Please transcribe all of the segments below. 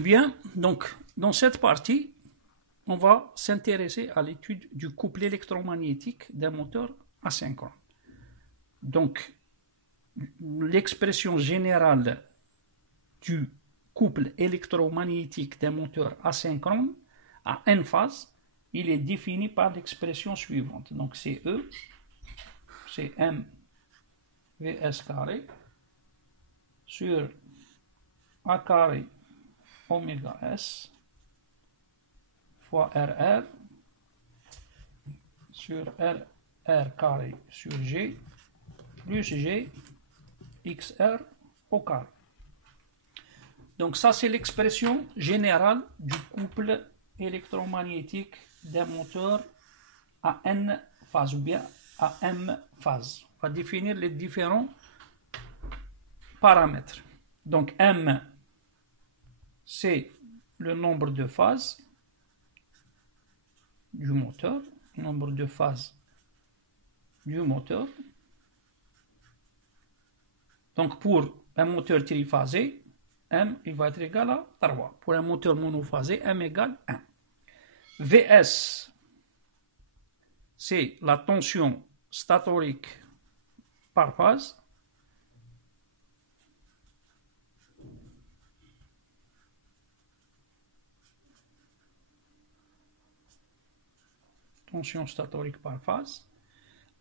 Bien, donc dans cette partie, on va s'intéresser à l'étude du couple électromagnétique d'un moteur asynchrone. Donc, l'expression générale du couple électromagnétique d'un moteur asynchrone à n phases, il est défini par l'expression suivante. Donc, c'est E, c'est M Vs carré sur A carré oméga S fois RR sur RR carré sur G plus G XR au carré. Donc ça, c'est l'expression générale du couple électromagnétique d'un moteur à N phases ou bien à M phases. On va définir les différents paramètres. Donc M, c'est le nombre de phases du moteur, nombre de phases du moteur. Donc pour un moteur triphasé, M il va être égal à 3. Pour un moteur monophasé, M égale 1. Vs, c'est la tension statorique par phase. Tension statorique par phase.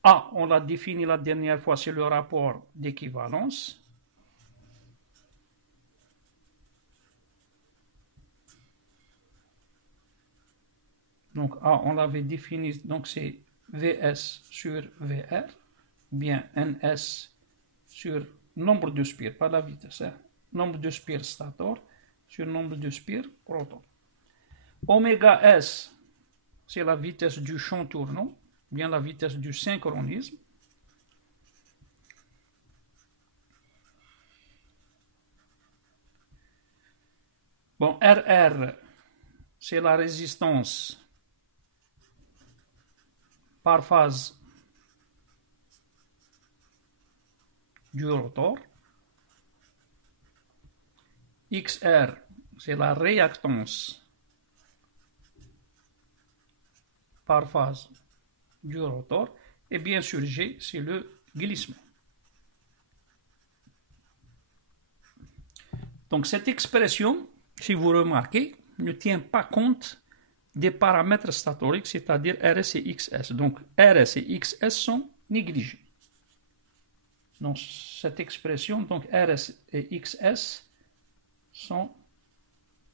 A, on l'a défini la dernière fois, c'est le rapport d'équivalence. Donc A, on l'avait défini, donc c'est Vs sur Vr, bien Ns sur nombre de spires, pas la vitesse, hein, nombre de spires stator sur nombre de spires proton. Oméga S, c'est la vitesse du champ tournant, bien la vitesse du synchronisme. Bon, RR, c'est la résistance par phase du rotor. XR, c'est la réactance par phase du rotor. Et bien sûr, G, c'est le glissement. Donc cette expression, si vous remarquez, ne tient pas compte des paramètres statoriques, c'est-à-dire RS et XS. Donc RS et XS sont négligés. Donc cette expression, donc RS et XS sont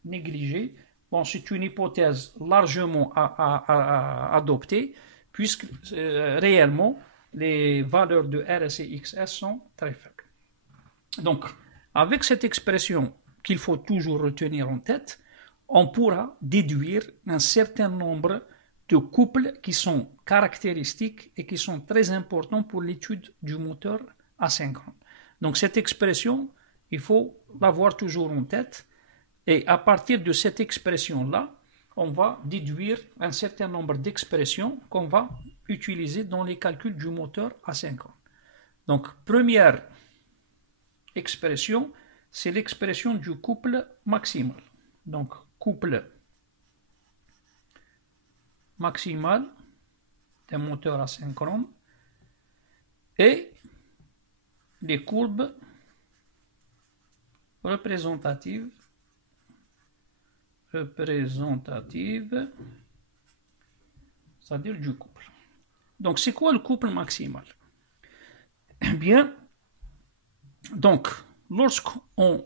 négligés. Bon, c'est une hypothèse largement à adopter, puisque réellement, les valeurs de RS et XS sont très faibles. Donc, avec cette expression qu'il faut toujours retenir en tête, on pourra déduire un certain nombre de couples qui sont caractéristiques et qui sont très importants pour l'étude du moteur asynchrone. Donc, cette expression, il faut l'avoir toujours en tête. Et à partir de cette expression-là, on va déduire un certain nombre d'expressions qu'on va utiliser dans les calculs du moteur asynchrone. Donc, première expression, c'est l'expression du couple maximal. Donc, couple maximal d'un moteur asynchrone et les courbes représentatives, c'est-à-dire du couple. Donc, c'est quoi le couple maximal? Eh bien, donc, lorsqu'on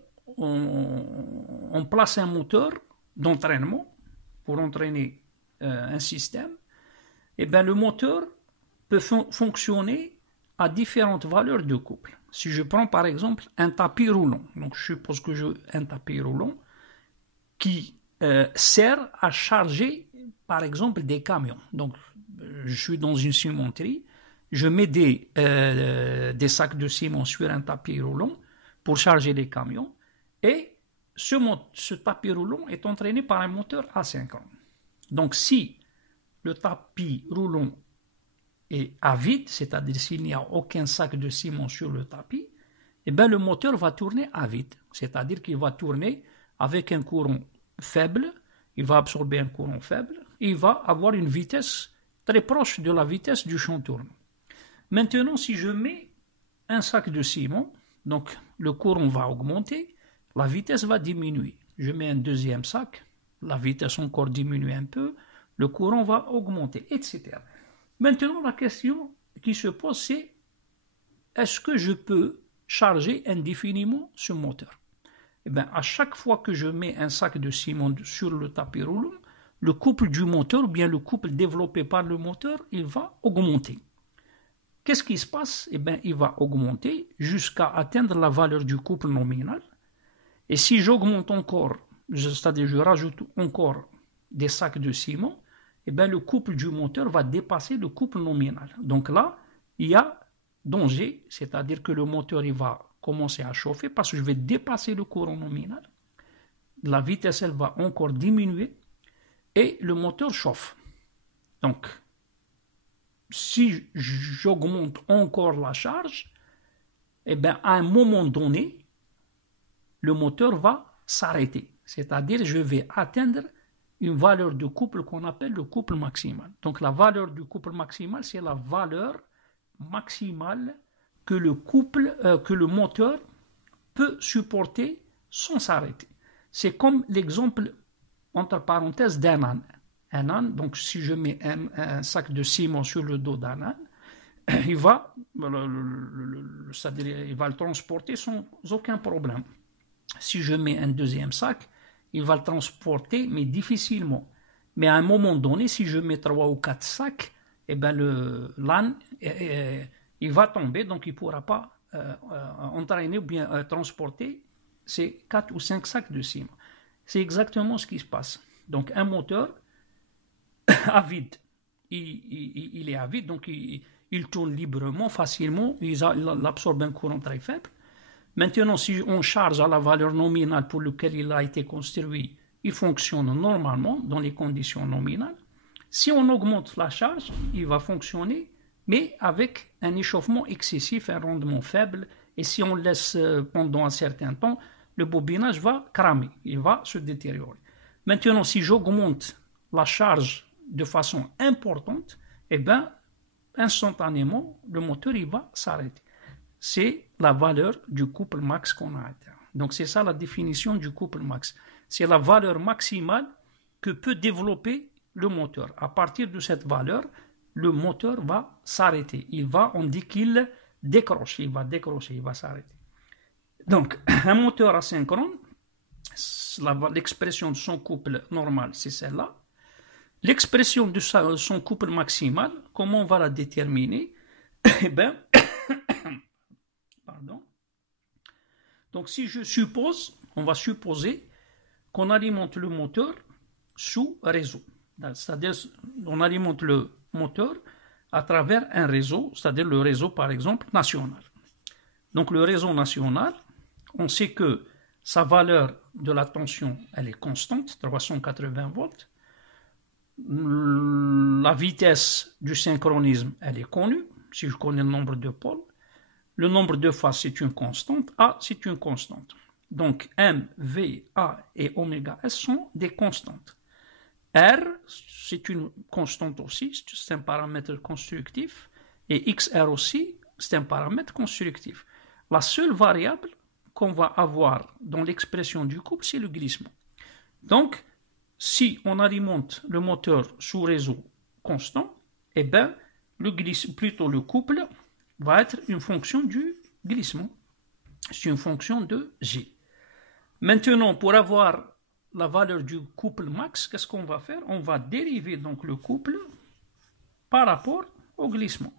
place un moteur d'entraînement pour entraîner un système, eh bien, le moteur peut fonctionner à différentes valeurs de couple. Si je prends par exemple un tapis roulant, donc je suppose que j'ai un tapis roulant qui sert à charger par exemple des camions. Donc je suis dans une cimenterie, je mets des sacs de ciment sur un tapis roulant pour charger les camions et ce tapis roulant est entraîné par un moteur asynchrone. Donc si le tapis roulant est à vide, c'est-à-dire s'il n'y a aucun sac de ciment sur le tapis, eh bien le moteur va tourner à vide, c'est-à-dire qu'il va tourner avec un courant faible, il va absorber un courant faible, et il va avoir une vitesse très proche de la vitesse du champ tournant. Maintenant, si je mets un sac de ciment, donc le courant va augmenter, la vitesse va diminuer. Je mets un deuxième sac, la vitesse encore diminue un peu, le courant va augmenter, etc. Maintenant, la question qui se pose, c'est est-ce que je peux charger indéfiniment ce moteur? Eh bien, à chaque fois que je mets un sac de ciment sur le tapis roulant, le couple du moteur, ou bien le couple développé par le moteur, il va augmenter. Qu'est-ce qui se passe? Eh bien, il va augmenter jusqu'à atteindre la valeur du couple nominal. Et si j'augmente encore, c'est-à-dire je rajoute encore des sacs de ciment, eh bien, le couple du moteur va dépasser le couple nominal. Donc là, il y a danger, c'est-à-dire que le moteur il va commencer à chauffer parce que je vais dépasser le courant nominal. La vitesse, elle va encore diminuer et le moteur chauffe. Donc, si j'augmente encore la charge, eh bien, à un moment donné, le moteur va s'arrêter. C'est-à-dire, je vais atteindre une valeur de couple qu'on appelle le couple maximal. Donc, la valeur du couple maximal, c'est la valeur maximale que le moteur peut supporter sans s'arrêter. C'est comme l'exemple, entre parenthèses, d'un âne. Un âne, donc si je mets un sac de ciment sur le dos d'un âne, il va le transporter sans aucun problème. Si je mets un deuxième sac, il va le transporter, mais difficilement. Mais à un moment donné, si je mets 3 ou 4 sacs, eh ben l'âne, il va tomber, donc il ne pourra pas entraîner ou bien transporter ces 4 ou 5 sacs de ciment. C'est exactement ce qui se passe. Donc un moteur à vide, il est à vide, donc il tourne librement, facilement, il absorbe un courant très faible. Maintenant, si on charge à la valeur nominale pour laquelle il a été construit, il fonctionne normalement dans les conditions nominales. Si on augmente la charge, il va fonctionner, mais avec un échauffement excessif, un rendement faible. Et si on laisse pendant un certain temps, le bobinage va cramer, il va se détériorer. Maintenant, si j'augmente la charge de façon importante, eh bien, instantanément, le moteur il va s'arrêter. C'est la valeur du couple max qu'on a atteint. Donc, c'est ça la définition du couple max. C'est la valeur maximale que peut développer le moteur. À partir de cette valeur, le moteur va s'arrêter. On dit qu'il décroche, il va décrocher, il va s'arrêter. Donc, un moteur asynchrone, l'expression de son couple normal, c'est celle-là. L'expression de son couple maximal, comment on va la déterminer? Eh bien, pardon. Donc, si je suppose, on va supposer qu'on alimente le moteur sous réseau. C'est-à-dire, on alimente le moteur à travers un réseau, c'est-à-dire le réseau, par exemple, national. Donc, le réseau national, on sait que sa valeur de la tension, elle est constante, 380 volts. La vitesse du synchronisme, elle est connue, si je connais le nombre de pôles. Le nombre de phases, c'est une constante. A, c'est une constante. Donc, M, V, A et oméga S sont des constantes. R, c'est une constante aussi, c'est un paramètre constructif. Et XR aussi, c'est un paramètre constructif. La seule variable qu'on va avoir dans l'expression du couple, c'est le glissement. Donc, si on alimente le moteur sous réseau constant, eh bien, le couple va être une fonction du glissement. C'est une fonction de G. Maintenant, pour avoir la valeur du couple max, qu'est-ce qu'on va faire? On va dériver donc le couple par rapport au glissement.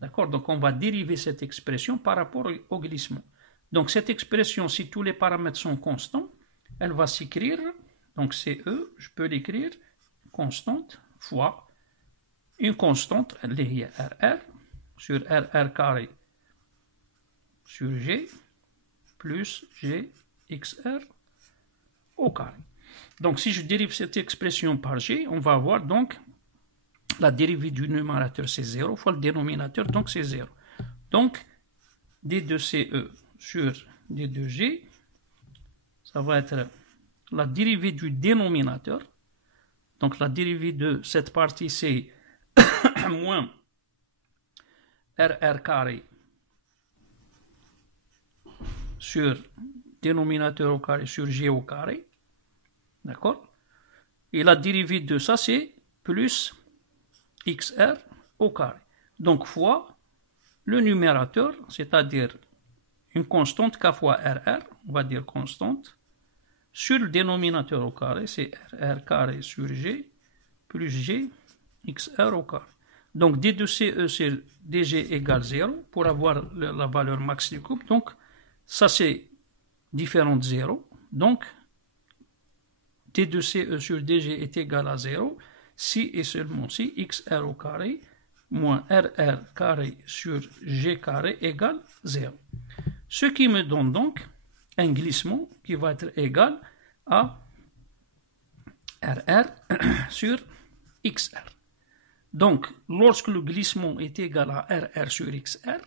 D'accord? Donc, on va dériver cette expression par rapport au glissement. Donc, cette expression, si tous les paramètres sont constants, elle va s'écrire, donc c'est E, je peux l'écrire, constante fois une constante, liée RR, sur RR carré sur G, plus GXR au carré. Donc, si je dérive cette expression par G, on va avoir donc la dérivée du numérateur, c'est 0, fois le dénominateur, donc c'est 0. Donc, D2CE sur D2G, ça va être la dérivée du dénominateur. Donc la dérivée de cette partie, c'est moins RR carré sur dénominateur au carré sur G au carré. D'accord? Et la dérivée de ça, c'est plus XR au carré. Donc fois le numérateur, c'est-à-dire une constante K fois RR, on va dire constante, sur le dénominateur au carré, c'est RR carré sur G, plus G, XR au carré. Donc D de CE, c'est DG égale 0, pour avoir la valeur max du couple. Donc, ça c'est différent de 0. Donc, D de CE sur DG est égal à 0, si et seulement si XR au carré moins RR carré sur G carré égale 0. Ce qui me donne donc un glissement qui va être égal à RR sur XR. Donc, lorsque le glissement est égal à RR sur XR,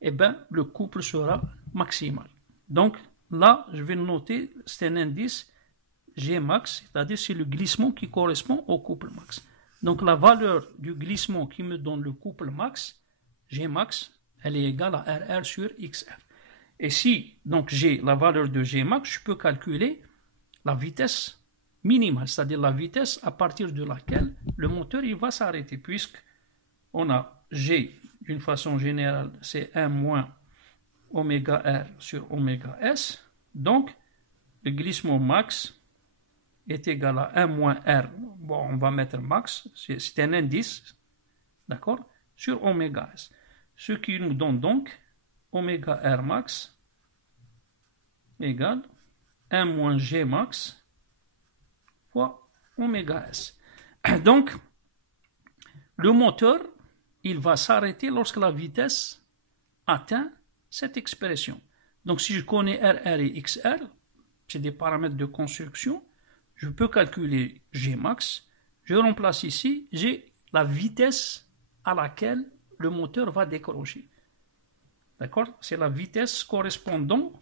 eh bien, le couple sera maximal. Donc, là, je vais noter, c'est un indice Gmax, c'est-à-dire c'est le glissement qui correspond au couple max. Donc, la valeur du glissement qui me donne le couple max, Gmax, elle est égale à RR sur XR. Et si donc j'ai la valeur de Gmax, je peux calculer la vitesse minimale, c'est-à-dire la vitesse à partir de laquelle le moteur il va s'arrêter, puisque on a G d'une façon générale, c'est 1 moins oméga R sur oméga S. Donc, le glissement max est égal à 1 moins R. Bon, on va mettre max, c'est un indice, d'accord, sur oméga S. Ce qui nous donne donc oméga R max égale 1 moins G max fois oméga S. Donc, le moteur, il va s'arrêter lorsque la vitesse atteint cette expression. Donc, si je connais RR et XR, c'est des paramètres de construction, je peux calculer G max. Je remplace ici, j'ai la vitesse à laquelle le moteur va décrocher. D'accord? C'est la vitesse correspondant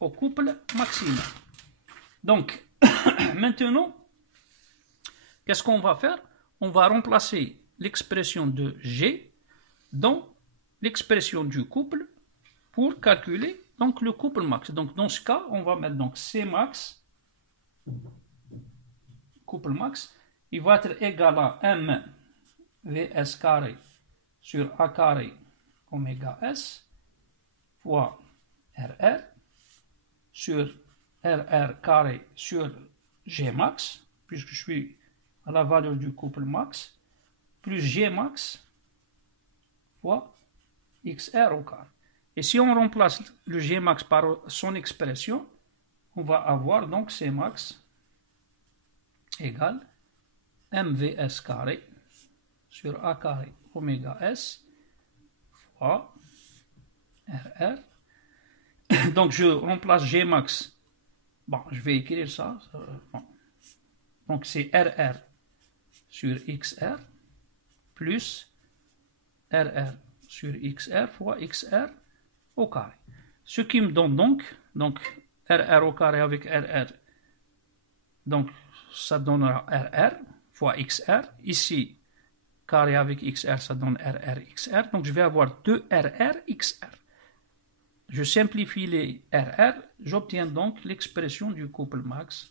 au couple maximal. Donc, maintenant, qu'est-ce qu'on va faire? On va remplacer l'expression de G dans l'expression du couple pour calculer donc le couple max. Donc, dans ce cas, on va mettre donc C max, couple max, il va être égal à M Vs carré sur A carré oméga S fois RR sur RR carré sur G max, puisque je suis à la valeur du couple max, plus G max fois XR au carré. Et si on remplace le G max par son expression, on va avoir donc C max égale MVS carré sur A carré oméga S fois RR. Donc je remplace G max. Bon, je vais écrire ça. Bon. Donc c'est RR sur XR plus RR sur XR fois XR au carré. Ce qui me donne donc RR au carré avec RR. Donc ça donnera RR fois XR. Ici, carré avec XR, ça donne RR XR. Donc je vais avoir 2 RR XR. Je simplifie les RR, j'obtiens donc l'expression du couple max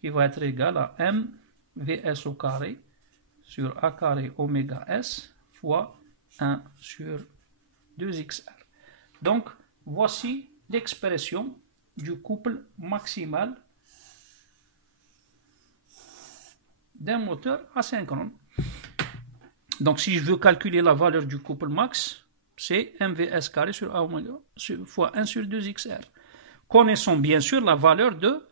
qui va être égale à M Vs au carré sur A carré oméga S fois 1 sur 2XR. Donc, voici l'expression du couple maximal d'un moteur asynchrone. Donc, si je veux calculer la valeur du couple max, c'est MVS carré sur A oméga fois 1 sur 2XR. Connaissons bien sûr la valeur de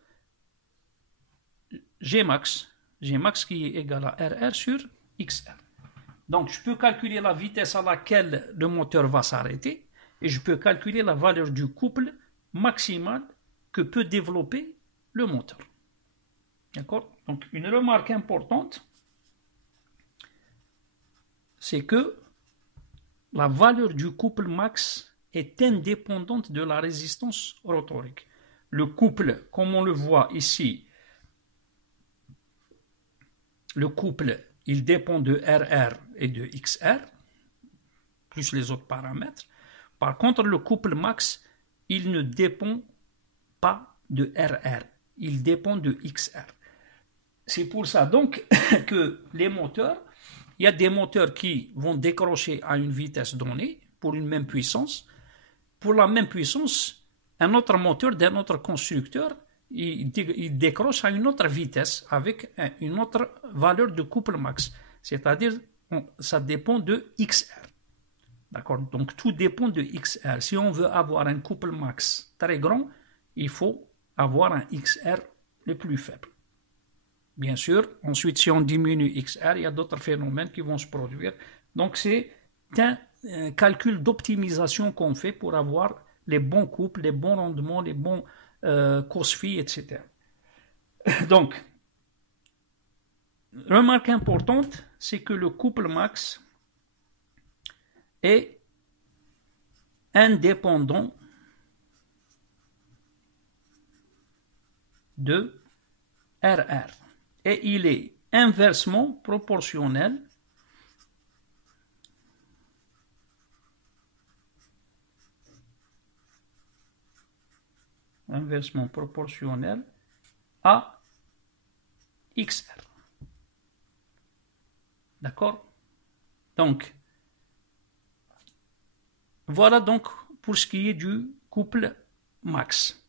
Gmax. Gmax qui est égal à RR sur XR. Donc, je peux calculer la vitesse à laquelle le moteur va s'arrêter et je peux calculer la valeur du couple maximal que peut développer le moteur. D'accord? Donc, une remarque importante, c'est que la valeur du couple max est indépendante de la résistance rotorique. le couple, comme on le voit ici, le couple, il dépend de RR et de XR, plus les autres paramètres. Par contre, le couple max, il ne dépend pas de RR, il dépend de XR. C'est pour ça donc que les moteurs, il y a des moteurs qui vont décrocher à une vitesse donnée pour une même puissance. Pour la même puissance, un autre moteur d'un autre constructeur, il décroche à une autre vitesse avec une autre valeur de couple max. C'est-à-dire, ça dépend de XR. D'accord? Donc, tout dépend de XR. Si on veut avoir un couple max très grand, il faut avoir un XR le plus faible. Bien sûr, ensuite, si on diminue XR, il y a d'autres phénomènes qui vont se produire. Donc, c'est un calcul d'optimisation qu'on fait pour avoir les bons couples, les bons rendements, les bons cos-phi, etc. Donc, remarque importante, c'est que le couple max est indépendant de RR et il est inversement proportionnel à XR. D'accord? Donc, voilà donc pour ce qui est du couple max.